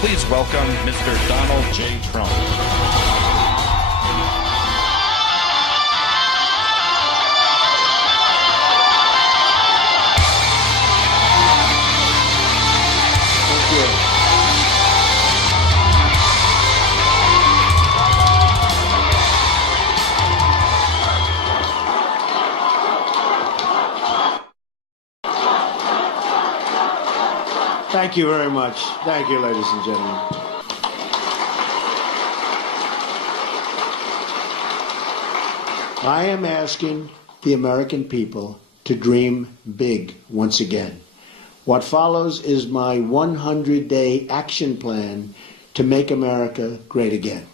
Please welcome Mr. Donald J. Trump. Thank you very much. Thank you, ladies and gentlemen. I am asking the American people to dream big once again. What follows is my 100-day action plan to make America great again.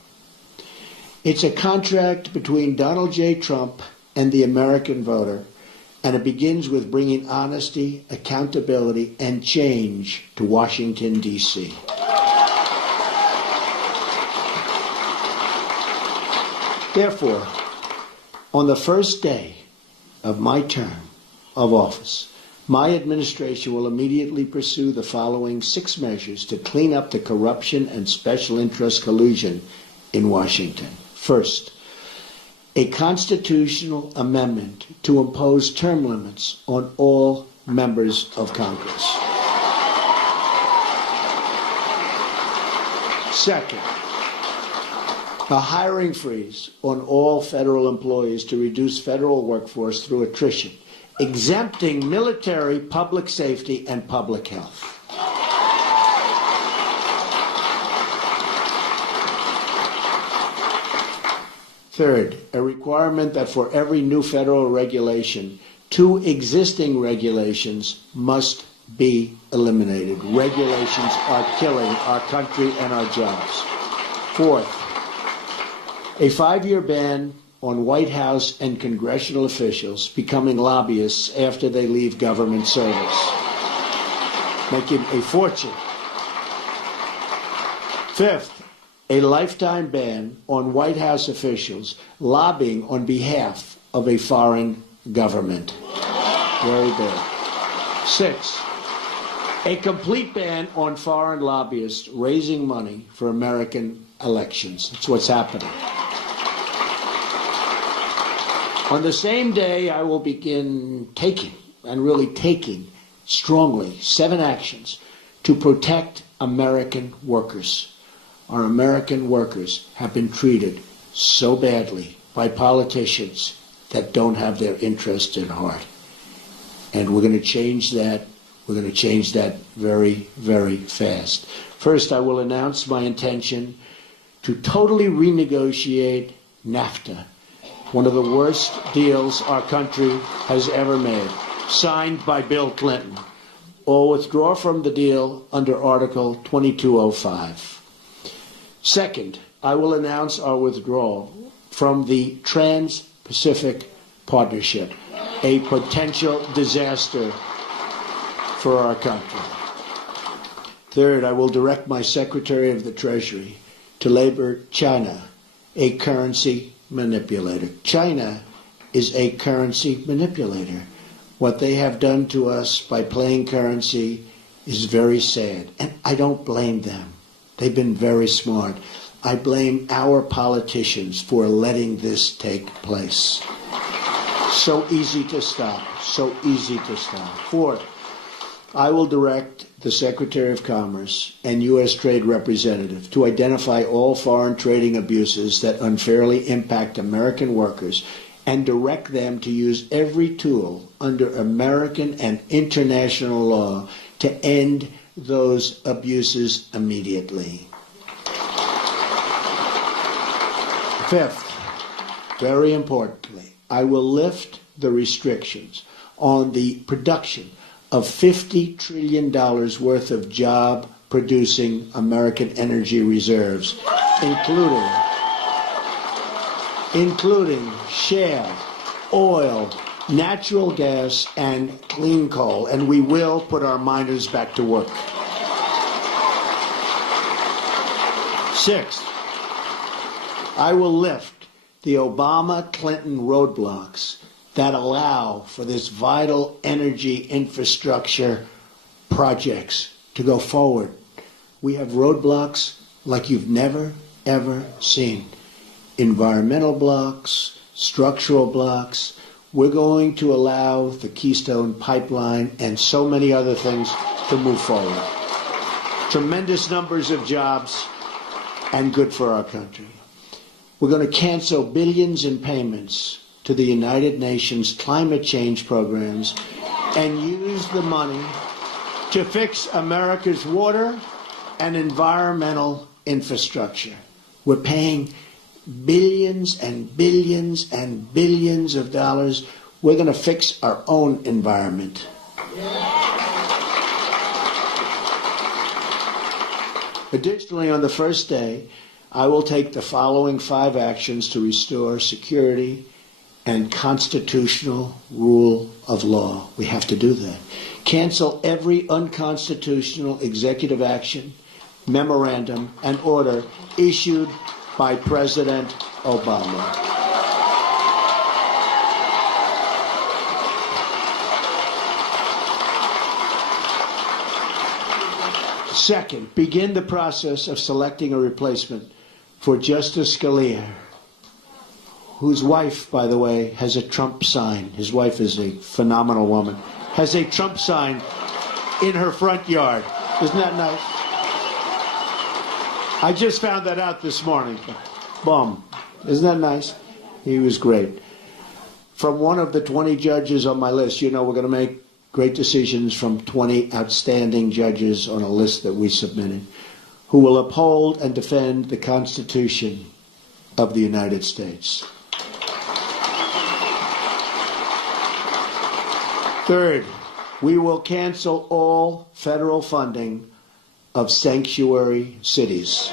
It's a contract between Donald J. Trump and the American voter, and it begins with bringing honesty, accountability, and change to Washington, D.C. Therefore, on the first day of my term of office, my administration will immediately pursue the following 6 measures to clean up the corruption and special interest collusion in Washington. First, a constitutional amendment to impose term limits on all members of Congress. Second, a hiring freeze on all federal employees to reduce federal workforce through attrition, exempting military, public safety, and public health. Third, a requirement that for every new federal regulation, 2 existing regulations must be eliminated. Regulations are killing our country and our jobs. Fourth, a 5-year ban on White House and congressional officials becoming lobbyists after they leave government service, making a fortune. Fifth, a lifetime ban on White House officials lobbying on behalf of a foreign government. Very bad. 6, a complete ban on foreign lobbyists raising money for American elections. That's what's happening. On the same day, I will begin taking strongly 7 actions to protect American workers. Our American workers have been treated so badly by politicians that don't have their interest at heart. And we're going to change that. We're going to change that very, very fast. First, I will announce my intention to totally renegotiate NAFTA, one of the worst deals our country has ever made, signed by Bill Clinton, or withdraw from the deal under Article 2205. Second, I will announce our withdrawal from the Trans-Pacific Partnership, a potential disaster for our country. Third, I will direct my Secretary of the Treasury to label China a currency manipulator. China is a currency manipulator. What they have done to us by playing currency is very sad, and I don't blame them. They've been very smart. I blame our politicians for letting this take place. So easy to stop. So easy to stop. Fourth, I will direct the Secretary of Commerce and U.S. Trade Representative to identify all foreign trading abuses that unfairly impact American workers and direct them to use every tool under American and international law to end those abuses immediately. Fifth, very importantly, I will lift the restrictions on the production of $50 trillion worth of job-producing American energy reserves, including shale, oil, natural gas, and clean coal, and we will put our miners back to work. Sixth, I will lift the Obama-Clinton roadblocks that allow for this vital energy infrastructure projects to go forward. We have roadblocks like you've never, ever seen. Environmental blocks, structural blocks. We're going to allow the Keystone Pipeline and so many other things to move forward. Tremendous numbers of jobs and good for our country. We're going to cancel billions in payments to the United Nations climate change programs and use the money to fix America's water and environmental infrastructure. We're paying billions and billions and billions of dollars. We're going to fix our own environment. Additionally, on the first day, I will take the following 5 actions to restore security and constitutional rule of law. We have to do that. Cancel every unconstitutional executive action, memorandum, and order issued by President Obama. Second, begin the process of selecting a replacement for Justice Scalia, whose wife, by the way, has a Trump sign. His wife is a phenomenal woman. Has a Trump sign in her front yard. Isn't that nice? I just found that out this morning. Boom. Isn't that nice? He was great. From one of the 20 judges on my list, you know we're going to make great decisions from 20 outstanding judges on a list that we submitted, who will uphold and defend the Constitution of the United States. Third, we will cancel all federal funding of sanctuary cities.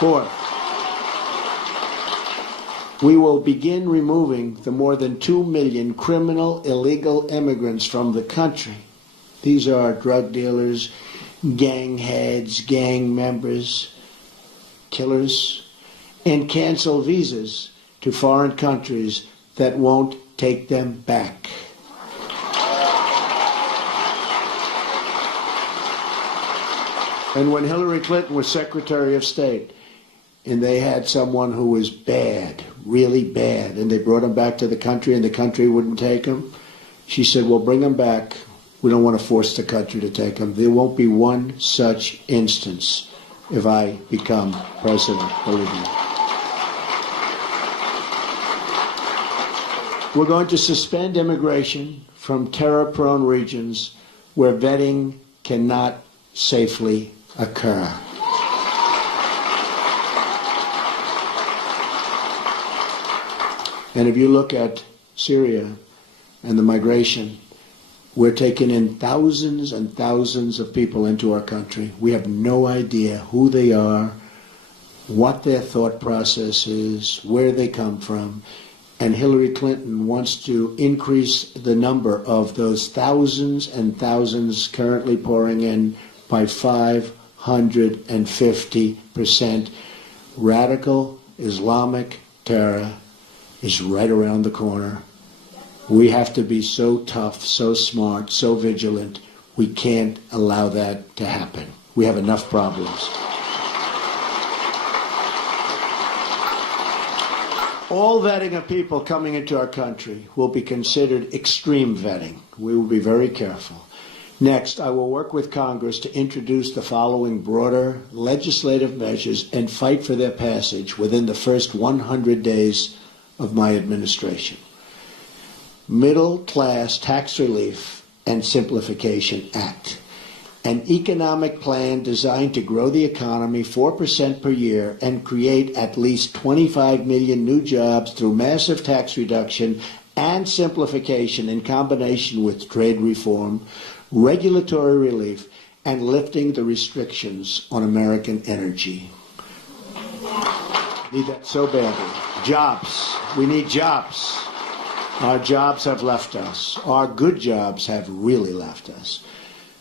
Fourth, we will begin removing the more than 2 million criminal illegal immigrants from the country. These are drug dealers, gang heads, gang members, killers, and cancel visas to foreign countries that won't take them back. And when Hillary Clinton was Secretary of State, and they had someone who was bad, really bad, and they brought him back to the country and the country wouldn't take him, she said, well, bring him back. We don't want to force the country to take him. There won't be one such instance if I become president, believe me. We're going to suspend immigration from terror-prone regions where vetting cannot safely occur. And if you look at Syria and the migration, we're taking in thousands and thousands of people into our country. We have no idea who they are, what their thought process is, where they come from. And Hillary Clinton wants to increase the number of those thousands and thousands currently pouring in by 550%. Radical Islamic terror is right around the corner. We have to be so tough, so smart, so vigilant. We can't allow that to happen. We have enough problems. All vetting of people coming into our country will be considered extreme vetting. We will be very careful. Next, I will work with Congress to introduce the following broader legislative measures and fight for their passage within the first 100 days of my administration. Middle Class Tax Relief and Simplification Act. An economic plan designed to grow the economy 4% per year and create at least 25 million new jobs through massive tax reduction and simplification in combination with trade reform, regulatory relief, and lifting the restrictions on American energy. Need that so badly. Jobs. We need jobs. Our jobs have left us. Our good jobs have really left us.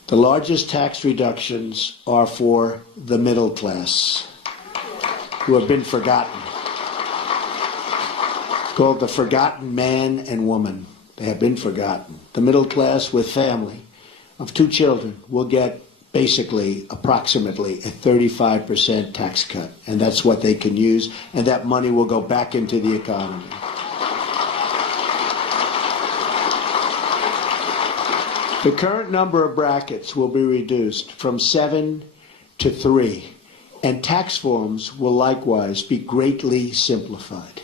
The largest tax reductions are for the middle class, who have been forgotten. Called the forgotten man and woman. They have been forgotten. The middle class with family of 2 children will get basically approximately a 35% tax cut, and that's what they can use, and that money will go back into the economy. The current number of brackets will be reduced from 7 to 3, and tax forms will likewise be greatly simplified.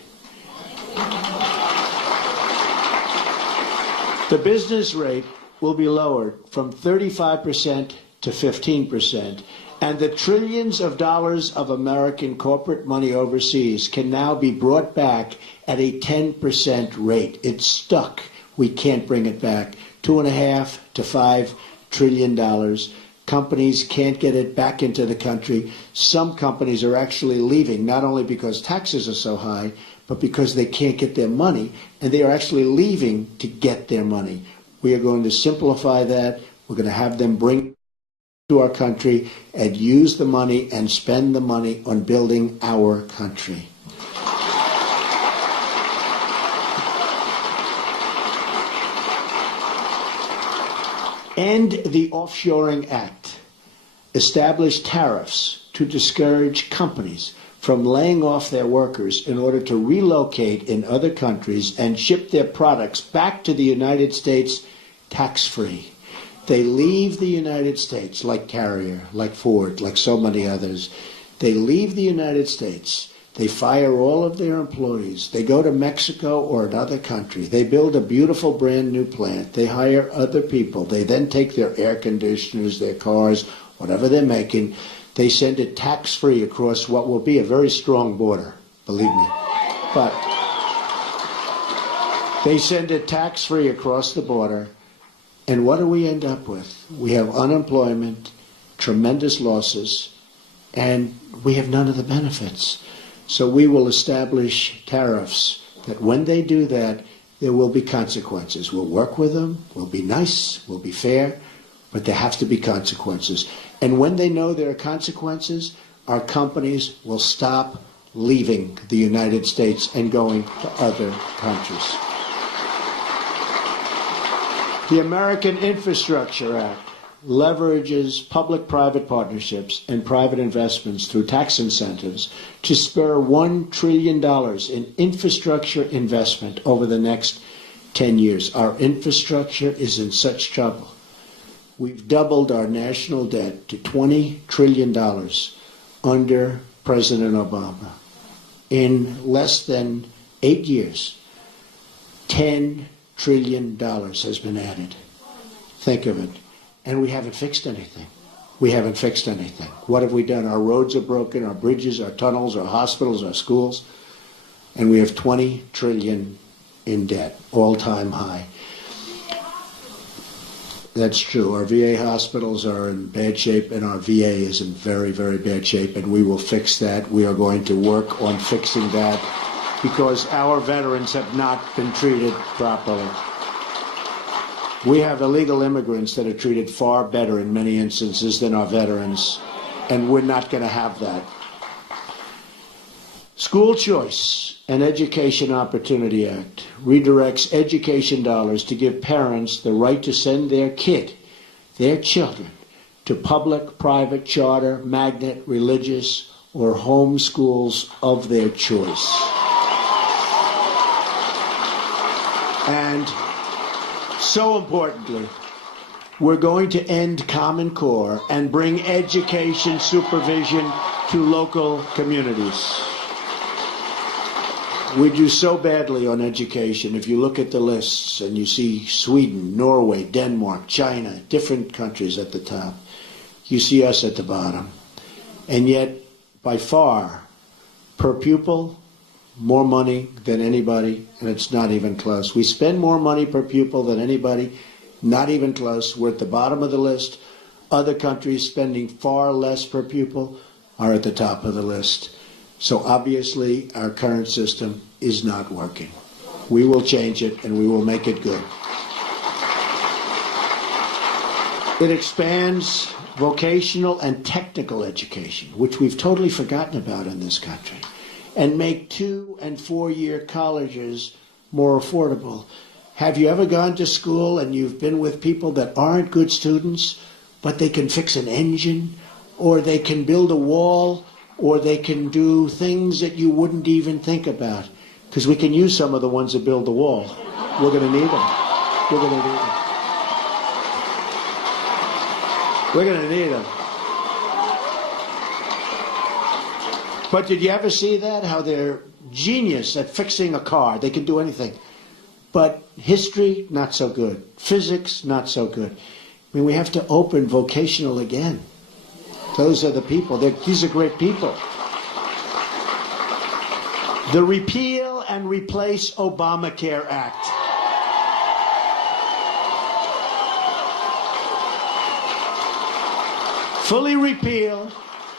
The business rate will be lowered from 35% to 15%, and the trillions of dollars of American corporate money overseas can now be brought back at a 10% rate. It's stuck. We can't bring it back. $2.5 to $5 trillion. Companies can't get it back into the country. Some companies are actually leaving, not only because taxes are so high, but because they can't get their money, and they are actually leaving to get their money. We are going to simplify that. We're going to have them bring to our country and use the money and spend the money on building our country. End the Offshoring Act. Establish tariffs to discourage companies from laying off their workers in order to relocate in other countries and ship their products back to the United States tax-free. They leave the United States, like Carrier, like Ford, like so many others. They leave the United States. They fire all of their employees. They go to Mexico or another country. They build a beautiful brand new plant. They hire other people. They then take their air conditioners, their cars, whatever they're making. They send it tax-free across what will be a very strong border, believe me. But they send it tax-free across the border. And what do we end up with? We have unemployment, tremendous losses, and we have none of the benefits. So we will establish tariffs that when they do that, there will be consequences. We'll work with them, we'll be nice, we'll be fair, but there have to be consequences. And when they know there are consequences, our companies will stop leaving the United States and going to other countries. The American Infrastructure Act leverages public-private partnerships and private investments through tax incentives to spur $1 trillion in infrastructure investment over the next 10 years. Our infrastructure is in such trouble. We've doubled our national debt to $20 trillion under President Obama. In less than 8 years, $10 trillion has been added. Think of it. And we haven't fixed anything. We haven't fixed anything. What have we done? Our roads are broken, our bridges, our tunnels, our hospitals, our schools, and we have 20 trillion in debt, all-time high. That's true. Our VA hospitals are in bad shape, and our VA is in very, very bad shape, and we will fix that. We are going to work on fixing that because our veterans have not been treated properly. We have illegal immigrants that are treated far better in many instances than our veterans, and we're not going to have that. School Choice and Education Opportunity Act redirects education dollars to give parents the right to send their children, to public, private, charter, magnet, religious, or home schools of their choice. And so importantly, we're going to end Common Core and bring education supervision to local communities. We do so badly on education. If you look at the lists and you see Sweden, Norway, Denmark, China, different countries at the top, you see us at the bottom. And yet, by far, per pupil, more money than anybody, and it's not even close. We spend more money per pupil than anybody, not even close. We're at the bottom of the list. Other countries spending far less per pupil are at the top of the list. So obviously, our current system is not working. We will change it, and we will make it good. It expands vocational and technical education, which we've totally forgotten about in this country, and make 2- and 4-year colleges more affordable. Have you ever gone to school and you've been with people that aren't good students, but they can fix an engine, or they can build a wall, or they can do things that you wouldn't even think about? Because we can use some of the ones that build the wall. We're going to need them. We're going to need them. We're going to need them. But did you ever see that? How they're genius at fixing a car. They can do anything. But history, not so good. Physics, not so good. I mean, we have to open vocational again. Those are the people. These are great people. The Repeal and Replace Obamacare Act. Fully repeal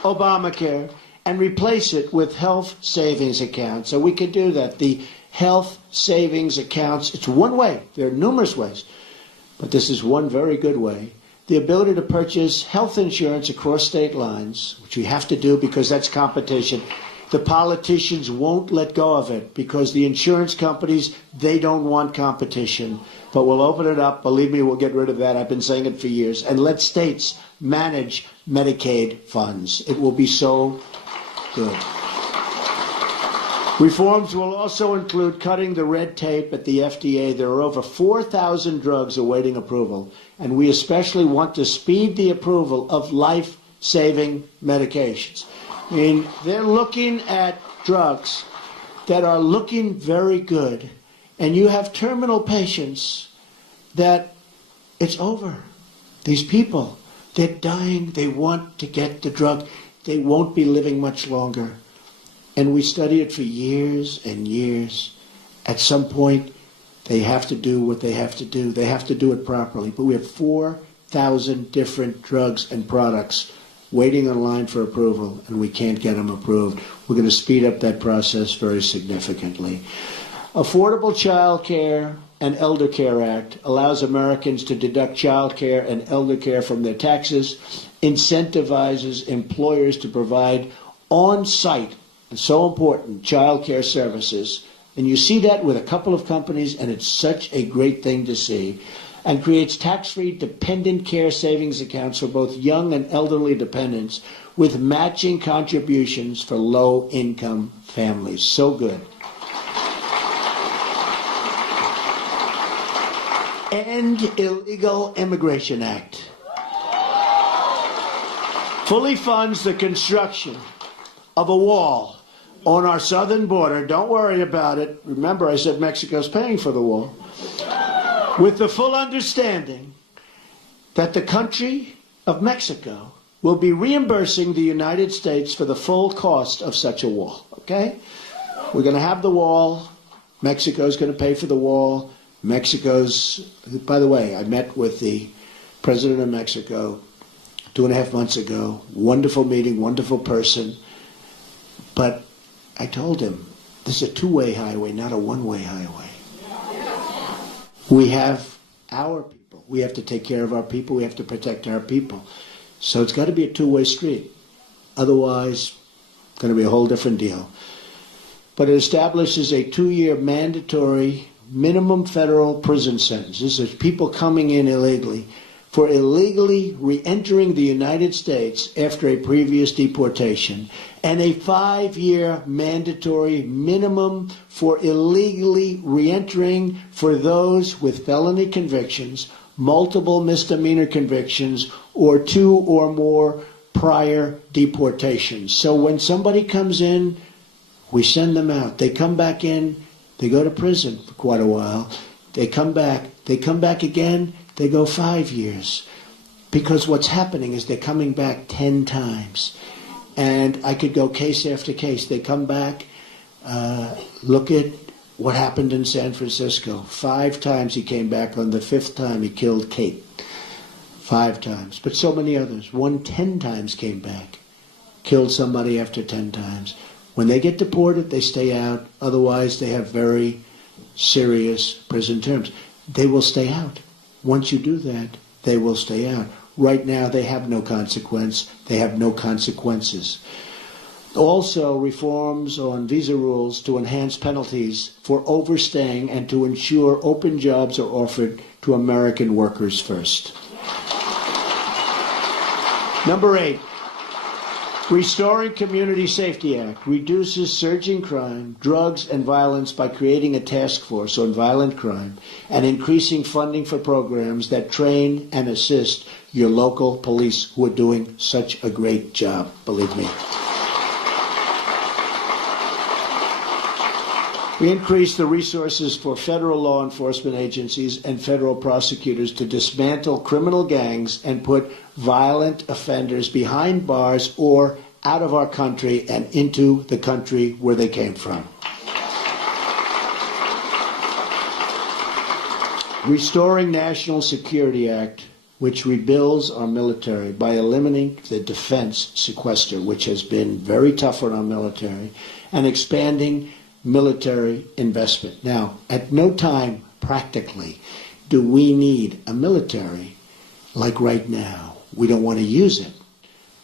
Obamacare and replace it with health savings accounts. So we could do that. The health savings accounts, it's one way. There are numerous ways, but this is one very good way. The ability to purchase health insurance across state lines, which we have to do because that's competition. The politicians won't let go of it because the insurance companies, they don't want competition. But we'll open it up. Believe me, we'll get rid of that. I've been saying it for years. And let states manage Medicaid funds. It will be so good. Reforms will also include cutting the red tape at the FDA. There are over 4,000 drugs awaiting approval, and we especially want to speed the approval of life-saving medications. I mean, they're looking at drugs that are looking very good, and you have terminal patients that it's over. These people, they're dying. They want to get the drug. They won't be living much longer. And we study it for years and years. At some point, they have to do what they have to do. They have to do it properly. But we have 4,000 different drugs and products waiting on line for approval, and we can't get them approved. We're going to speed up that process very significantly. Affordable Child Care and Elder Care Act allows Americans to deduct child care and elder care from their taxes, incentivizes employers to provide on-site, and so important, child care services. And you see that with a couple of companies, and it's such a great thing to see. And creates tax-free dependent care savings accounts for both young and elderly dependents with matching contributions for low-income families. So good. End Illegal Immigration Act. Fully funds the construction of a wall on our southern border. Don't worry about it. Remember, I said Mexico's paying for the wall. With the full understanding that the country of Mexico will be reimbursing the United States for the full cost of such a wall, okay? We're going to have the wall. Mexico's going to pay for the wall. Mexico's, by the way, I met with the president of Mexico 2.5 months ago. Wonderful meeting, wonderful person. But I told him, this is a two-way highway, not a one-way highway. We have our people. We have to take care of our people. We have to protect our people. So it's got to be a two-way street. Otherwise, it's going to be a whole different deal. But it establishes a 2-year mandatory minimum federal prison sentence. This is people coming in illegally for illegally re-entering the United States after a previous deportation, and a 5-year mandatory minimum for illegally re-entering for those with felony convictions, multiple misdemeanor convictions, or 2 or more prior deportations. So when somebody comes in, we send them out. They come back in, they go to prison for quite a while. They come back again, they go 5 years. Because what's happening is they're coming back 10 times. And I could go case after case. They come back, look at what happened in San Francisco. 5 times he came back. On the 5th time he killed Kate. 5 times. But so many others. 10 times came back. Killed somebody after 10 times. When they get deported, they stay out. Otherwise, they have very serious prison terms. They will stay out. Once you do that, they will stay out. Right now, they have no consequence. They have no consequences. Also, reforms on visa rules to enhance penalties for overstaying and to ensure open jobs are offered to American workers first. Number 8, Restoring Community Safety Act reduces surging crime, drugs, and violence by creating a task force on violent crime and increasing funding for programs that train and assist your local police who are doing such a great job, believe me. We increase the resources for federal law enforcement agencies and federal prosecutors to dismantle criminal gangs and put violent offenders behind bars or out of our country and into the country where they came from. Restoring National Security Act, which rebuilds our military by eliminating the defense sequester, which has been very tough on our military, and expanding military investment. Now, at no time, practically, do we need a military like right now. We don't want to use it,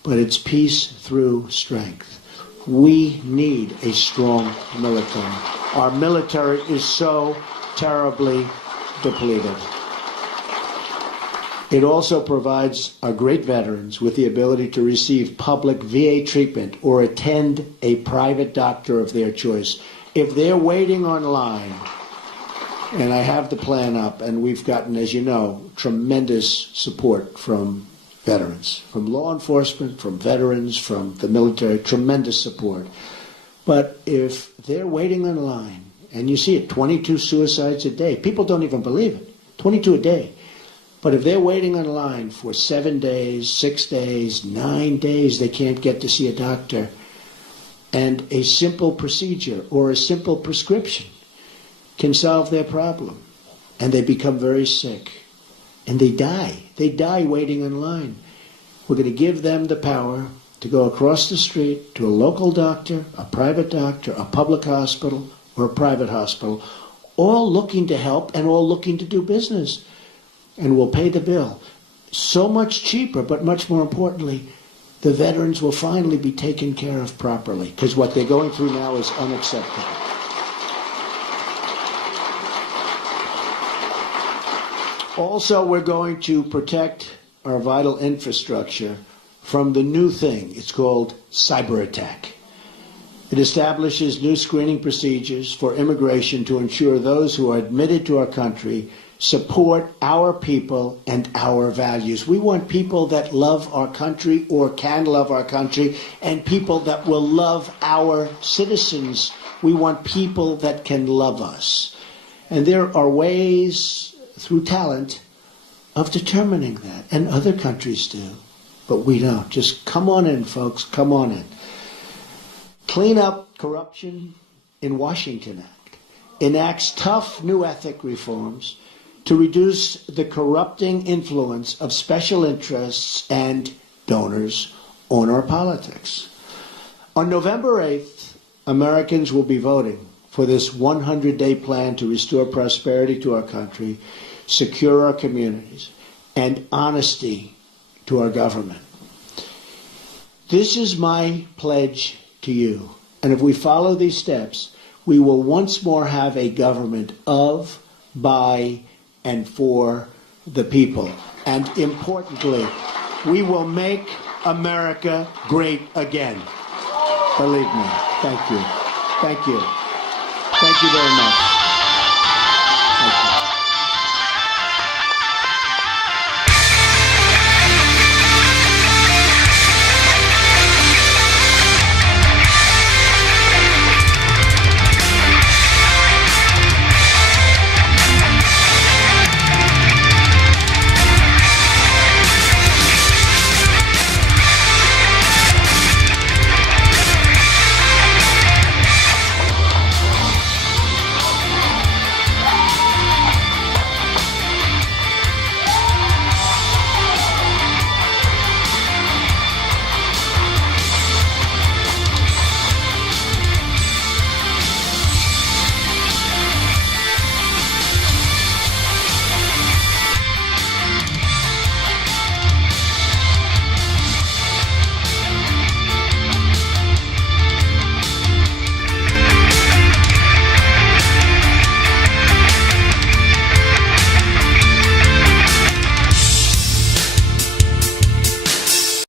but it's peace through strength. We need a strong military. Our military is so terribly depleted. It also provides our great veterans with the ability to receive public VA treatment or attend a private doctor of their choice. If they're waiting online, and I have the plan up, and we've gotten, as you know, tremendous support from veterans, from law enforcement, from veterans, from the military, tremendous support. But if they're waiting online, and you see it, 22 suicides a day, people don't even believe it, 22 a day. But if they're waiting online for 7 days, 6 days, 9 days, they can't get to see a doctor, and a simple procedure or a simple prescription can solve their problem. And they become very sick. And they die. They die waiting in line. We're going to give them the power to go across the street to a local doctor, a public hospital, or a private hospital, all looking to help and all looking to do business. And we'll pay the bill. So much cheaper, but much more importantly, the veterans will finally be taken care of properly, because what they're going through now is unacceptable. Also, we're going to protect our vital infrastructure from the new thing. It's called cyber attack. It establishes new screening procedures for immigration to ensure those who are admitted to our country support our people and our values. We want people that love our country or can love our country, and people that will love our citizens. We want people that can love us. And there are ways through talent of determining that, and other countries do, but we don't. Just come on in, folks, come on in. Clean up corruption in Washington Act enacts tough new ethic reforms to reduce the corrupting influence of special interests and donors on our politics. On November 8th, Americans will be voting for this 100-day plan to restore prosperity to our country, secure our communities, and honesty to our government. This is my pledge to you. And if we follow these steps, we will once more have a government of, by, and for the people. And importantly, we will make America great again. Believe me. Thank you. Thank you. Thank you very much. Thank you.